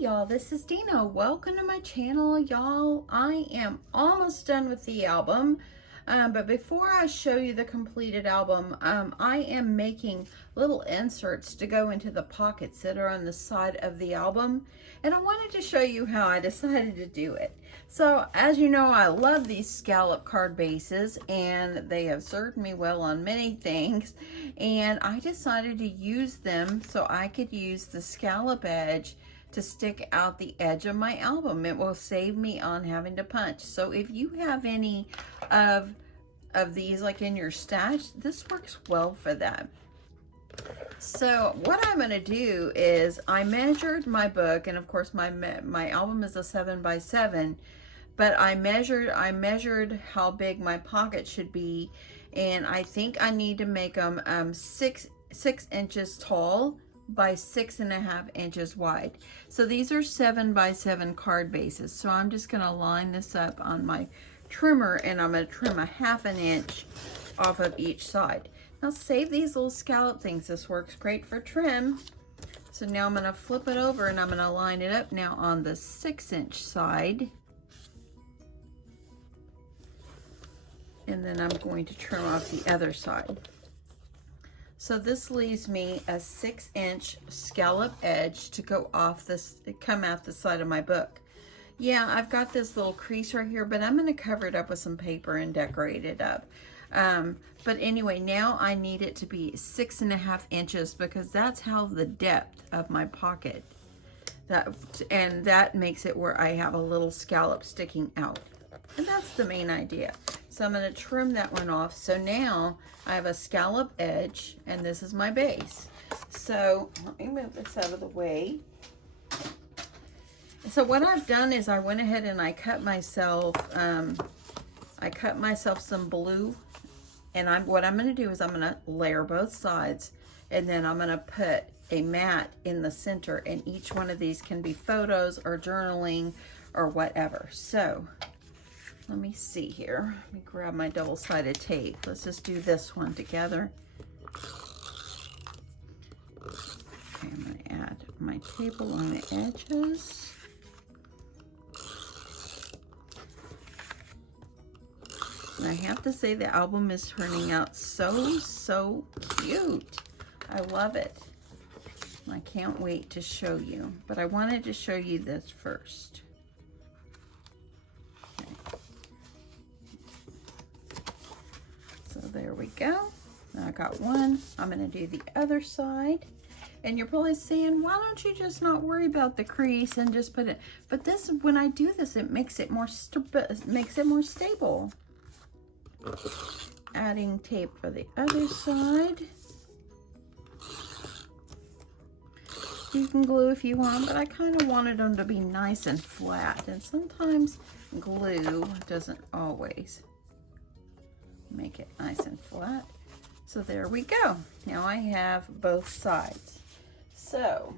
y'all, this is Deanna. Welcome to my channel, y'all. I am almost done with the album, but before I show you the completed album, I am making little inserts to go into the pockets that are on the side of the album, and I wanted to show you how I decided to do it. So, as you know, I love these scallop card bases, and they have served me well on many things, and I decided to use them so I could use the scallop edge to stick out the edge of my album. It will save me on having to punch. So if you have any of these like in your stash, this works well for that. So what I'm going to do is I measured my book, and of course my album is a 7x7, but I measured how big my pocket should be, and I think I need to make them 6 inches tall by 6.5 inches wide. So these are 7x7 card bases. So I'm just going to line this up on my trimmer, and I'm going to trim a 1/2 inch off of each side. Now save these little scallop things. This works great for trim. So now I'm going to flip it over, and I'm going to line it up now on the 6-inch side. And then I'm going to trim off the other side. So this leaves me a 6-inch scallop edge to go off this, come out the side of my book. Yeah, I've got this little crease right here, but I'm going to cover it up with some paper and decorate it up. But anyway, now I need it to be 6.5 inches because that's how the depth of my pocket. And that makes it where I have a little scallop sticking out. And that's the main idea. So I'm going to trim that one off. So now I have a scallop edge, and this is my base. So let me move this out of the way. So what I've done is I went ahead and I cut myself some blue, and what I'm going to do is I'm going to layer both sides, and then I'm going to put a mat in the center, and each one of these can be photos or journaling or whatever. So let me see here. Let me grab my double-sided tape. Let's just do this one together. Okay, I'm going to add my tape along the edges. And I have to say the album is turning out so cute. I love it. I can't wait to show you. But I wanted to show you this first. There we go. Now I got one. I'm going to do the other side. And you're probably saying, why don't you just not worry about the crease and just put it? But this, when I do this, it makes it more stable. Adding tape for the other side. You can glue if you want, but I kind of wanted them to be nice and flat. And sometimes glue doesn't always make it nice and flat. So there we go. Now I have both sides. So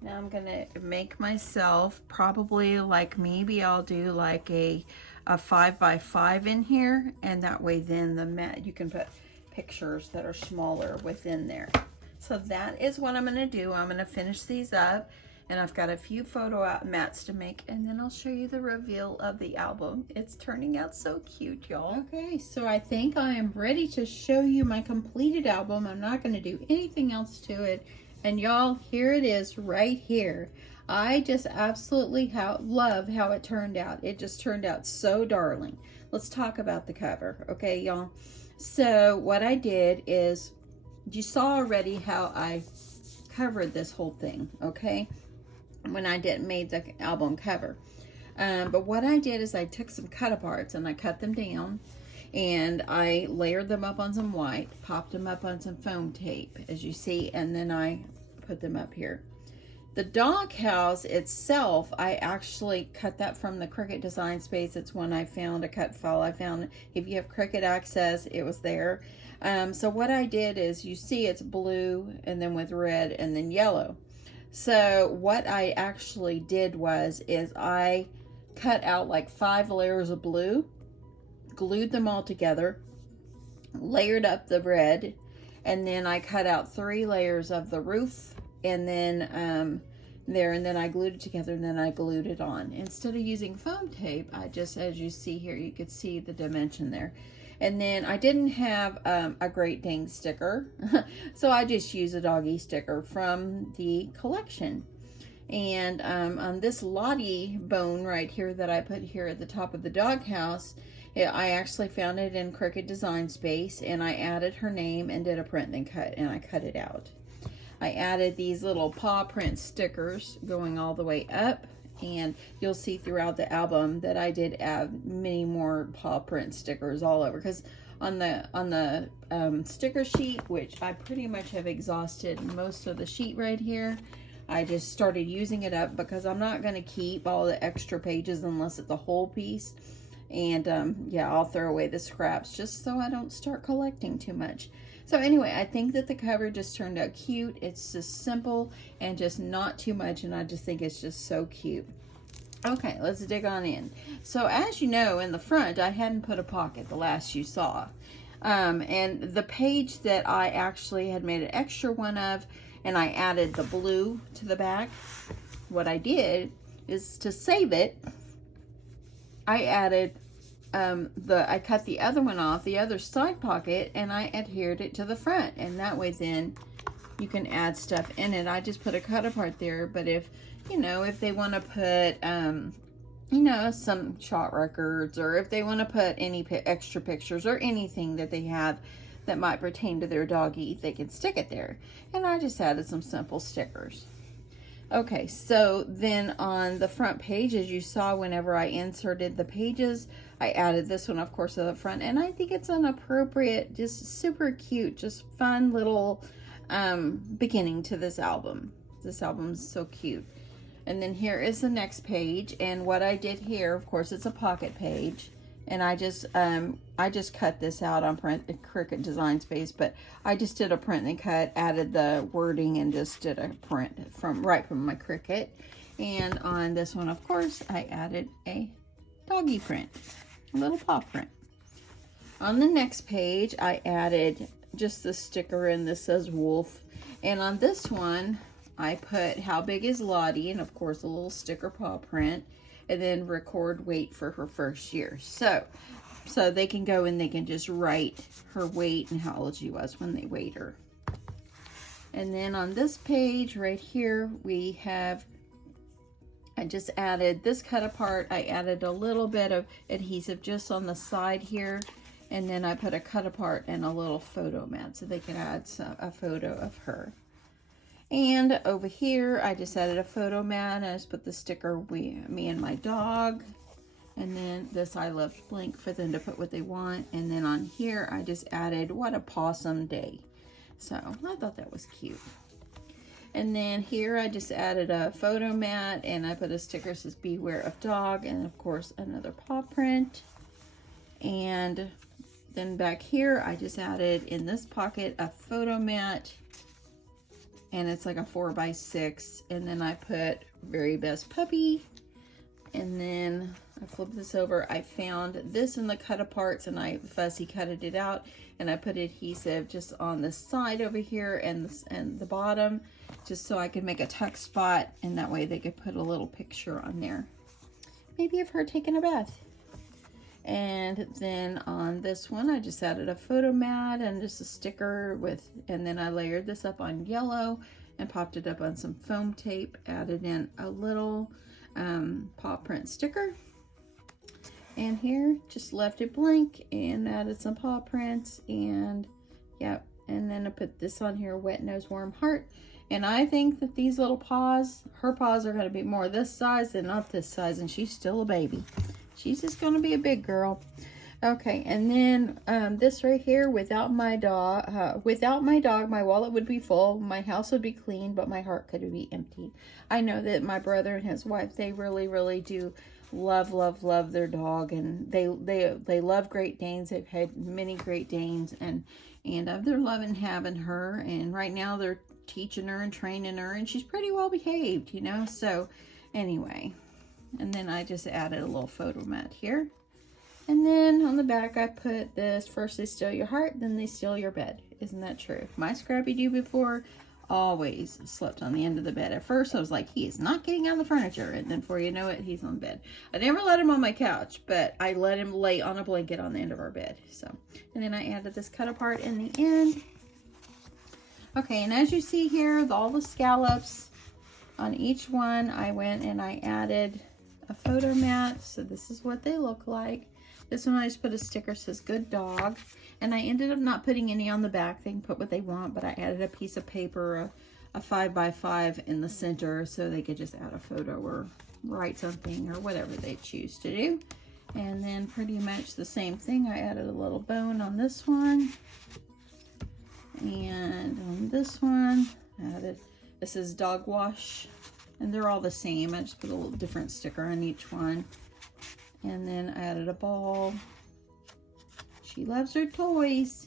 now I'm gonna make myself probably like, maybe I'll do like a 5x5 in here, and that way then the mat, you can put pictures that are smaller within there. So that is what I'm gonna do. I'm gonna finish these up, and I've got a few photo mats to make, and then I'll show you the reveal of the album. It's turning out so cute, y'all. Okay, so I think I am ready to show you my completed album. I'm not gonna do anything else to it. And y'all, here it is right here. I just absolutely love how it turned out. It just turned out so darling. Let's talk about the cover, okay, y'all? So what I did is, you saw already how I covered this whole thing, okay? When I made the album cover. But what I did is I took some cut aparts and I cut them down, and I layered them up on some white, popped them up on some foam tape, as you see, and then I put them up here. The dog house itself, I actually cut that from the Cricut Design Space. It's one I found, a cut file I found. If you have Cricut access, it was there. So what I did is, you see it's blue, and then with red, and then yellow. So what I actually did is I cut out like 5 layers of blue, glued them all together, layered up the red, and then I cut out 3 layers of the roof, and then there, and then I glued it together, and then I glued it on. Instead of using foam tape, I just, as you see here, you could see the dimension there. And then I didn't have a Great Dane sticker, so I just used a doggy sticker from the collection. And on this Lottie bone right here that I put here at the top of the doghouse, I actually found it in Cricut Design Space, and I added her name and did a print and cut, and I cut it out. I added these little paw print stickers going all the way up, and you'll see throughout the album that I did add many more paw print stickers all over, because on the sticker sheet, which I pretty much have exhausted most of the sheet right here, I just started using it up because I'm not going to keep all the extra pages unless it's a whole piece. And yeah, I'll throw away the scraps just so I don't start collecting too much. So anyway, I think that the cover just turned out cute. It's just simple and just not too much, and I just think it's just so cute. Okay, let's dig on in. So as you know, in the front, I hadn't put a pocket, the last you saw. And the page that I actually had made an extra one of, and I added the blue to the back, what I did is to save it, I added I cut the other one off, the other side pocket, and I adhered it to the front, and that way then you can add stuff in it. I just put a cut apart there, but if, you know, if they want to put, you know, some shot records, or if they want to put any extra pictures or anything that they have that might pertain to their doggy, they can stick it there. And I just added some simple stickers. Okay, so then on the front page, as you saw whenever I inserted the pages, I added this one, of course, to the front, and I think it's an appropriate, just super cute, just fun little beginning to this album. This album is so cute. And then here is the next page, and what I did here, of course, it's a pocket page, and I just cut this out on Cricut Design Space, but I just did a print and cut, added the wording, and just did a print right from my Cricut. And on this one, of course, I added a doggy print, a little paw print. On the next page, I added just the sticker, and this says wolf. And on this one, I put how big is Lottie, and of course a little sticker paw print, and then record weight for her first year. So they can go and they can just write her weight and how old she was when they weighed her. And then on this page right here, we have, I just added this cut apart. I added a little bit of adhesive just on the side here, and then I put a cut apart and a little photo mat so they can add a photo of her. And over here, I just added a photo mat, and I just put the sticker, me and my dog. And then this, I left blank for them to put what they want. And then on here, I just added, what a possum day. So I thought that was cute. And then here, I just added a photo mat, and I put a sticker that says beware of dog, and of course, another paw print. And then back here, I just added in this pocket a photo mat, and it's like a 4x6, and then I put very best puppy, and then I flipped this over. I found this in the cut aparts, and I fussy cutted it out, and I put adhesive just on the side over here and the bottom, just so I could make a tuck spot, and that way they could put a little picture on there, maybe of her taking a bath. And then on this one, I just added a photo mat and just a sticker and then I layered this up on yellow and popped it up on some foam tape, added in a little paw print sticker. And here, just left it blank and added some paw prints, and yep. And then I put this on here, wet nose, warm heart. And I think that these little paws, her paws are gonna be more this size than not this size, and she's still a baby. She's just going to be a big girl. Okay, and then this right here, without my dog, my wallet would be full, my house would be clean, but my heart could be empty. I know that my brother and his wife, they really, really do love their dog, and they love Great Danes. They've had many Great Danes, and they're loving having her. And right now they're teaching her and training her, and she's pretty well behaved, you know. So anyway. And then I just added a little photo mat here. And then on the back, I put this, first they steal your heart, then they steal your bed. Isn't that true? My Scrappy-Doo before always slept on the end of the bed. At first I was like, he is not getting on the furniture, and then before you know it, he's on the bed. I never let him on my couch, but I let him lay on a blanket on the end of our bed. So, and then I added this cut apart in the end. Okay, and as you see here, all the scallops on each one, I went and I added a photo mat. So this is what they look like. This one I just put a sticker that says good dog, and I ended up not putting any on the back. They can put what they want, but I added a piece of paper, a 5x5 in the center, so they could just add a photo or write something or whatever they choose to do. And then pretty much the same thing. I added a little bone on this one, and on this one I added, this is dog wash, and they're all the same. I just put a little different sticker on each one. And then I added a ball. She loves her toys.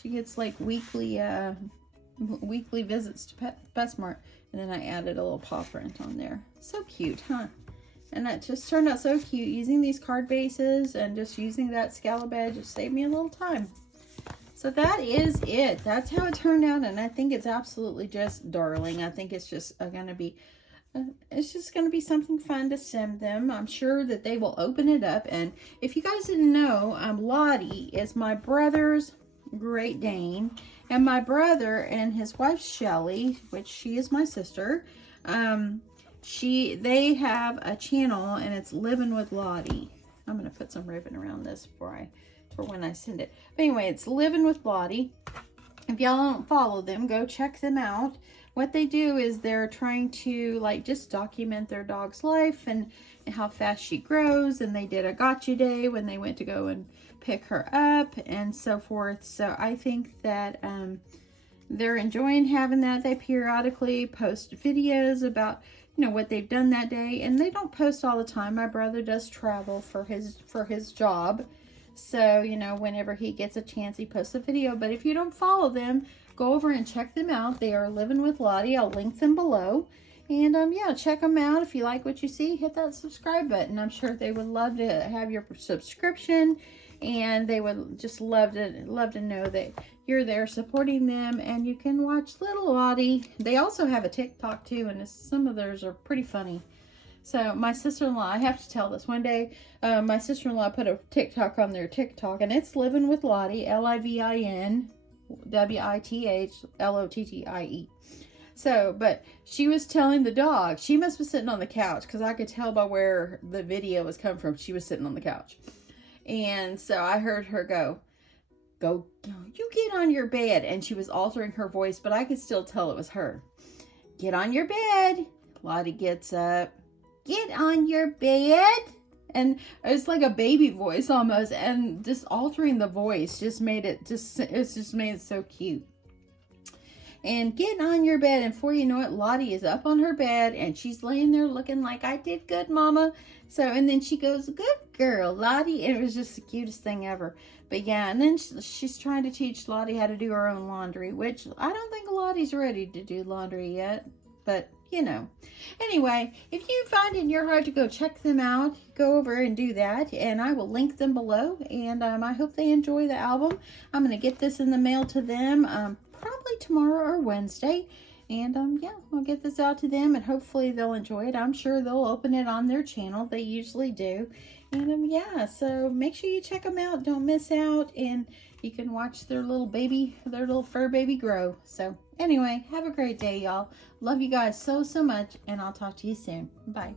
She gets like weekly visits to PetSmart. And then I added a little paw print on there. So cute, huh? And that just turned out so cute. Using these card bases and just using that scallop edge just saved me a little time. So that is it. That's how it turned out, and I think it's absolutely just darling. I think it's just going to be something fun to send them. I'm sure that they will open it up. And if you guys didn't know, Lottie is my brother's Great Dane, and my brother and his wife Shelly, which she is my sister, they have a channel, and it's Livin with Lottie. I'm gonna put some ribbon around this for when I send it. But anyway, it's Livin with Lottie. If y'all don't follow them, go check them out. What they do is they're trying to like just document their dog's life and how fast she grows. And they did a gotcha day when they went to go and pick her up and so forth. So I think that they're enjoying having that. They periodically post videos about, you know, what they've done that day, and they don't post all the time. My brother does travel for his job. So, you know, whenever he gets a chance, he posts a video. But if you don't follow them, go over and check them out. They are Livin with Lottie. I'll link them below. And, yeah, check them out. If you like what you see, hit that subscribe button. I'm sure they would love to have your subscription. And they would just love to know that you're there supporting them. And you can watch little Lottie. They also have a TikTok, too. And some of theirs are pretty funny. So my sister-in-law, I have to tell this. One day, my sister-in-law put a TikTok on their TikTok, and it's Livin with Lottie, Livin WITHLOTTIE. So, but she was telling the dog, she must be sitting on the couch, because I could tell by where the video was coming from. She was sitting on the couch. And so I heard her go, you get on your bed. And she was altering her voice, but I could still tell it was her. Get on your bed. Lottie gets up. Get on your bed. And it's like a baby voice almost, and just altering the voice just made it so cute. And get on your bed, and before you know it, Lottie is up on her bed, and she's laying there looking like, I did good, Mama. So, and then she goes, good girl, Lottie. And it was just the cutest thing ever. But yeah, and then she's trying to teach Lottie how to do her own laundry, which I don't think Lottie's ready to do laundry yet, but you know. Anyway, if you find it in your heart to go check them out, go over and do that, and I will link them below. And I hope they enjoy the album. I'm going to get this in the mail to them probably tomorrow or Wednesday. And yeah, I'll get this out to them, and hopefully they'll enjoy it. I'm sure they'll open it on their channel. They usually do. And yeah, so make sure you check them out. Don't miss out. And you can watch their little fur baby grow. So anyway, have a great day, y'all. Love you guys so much, and I'll talk to you soon. Bye.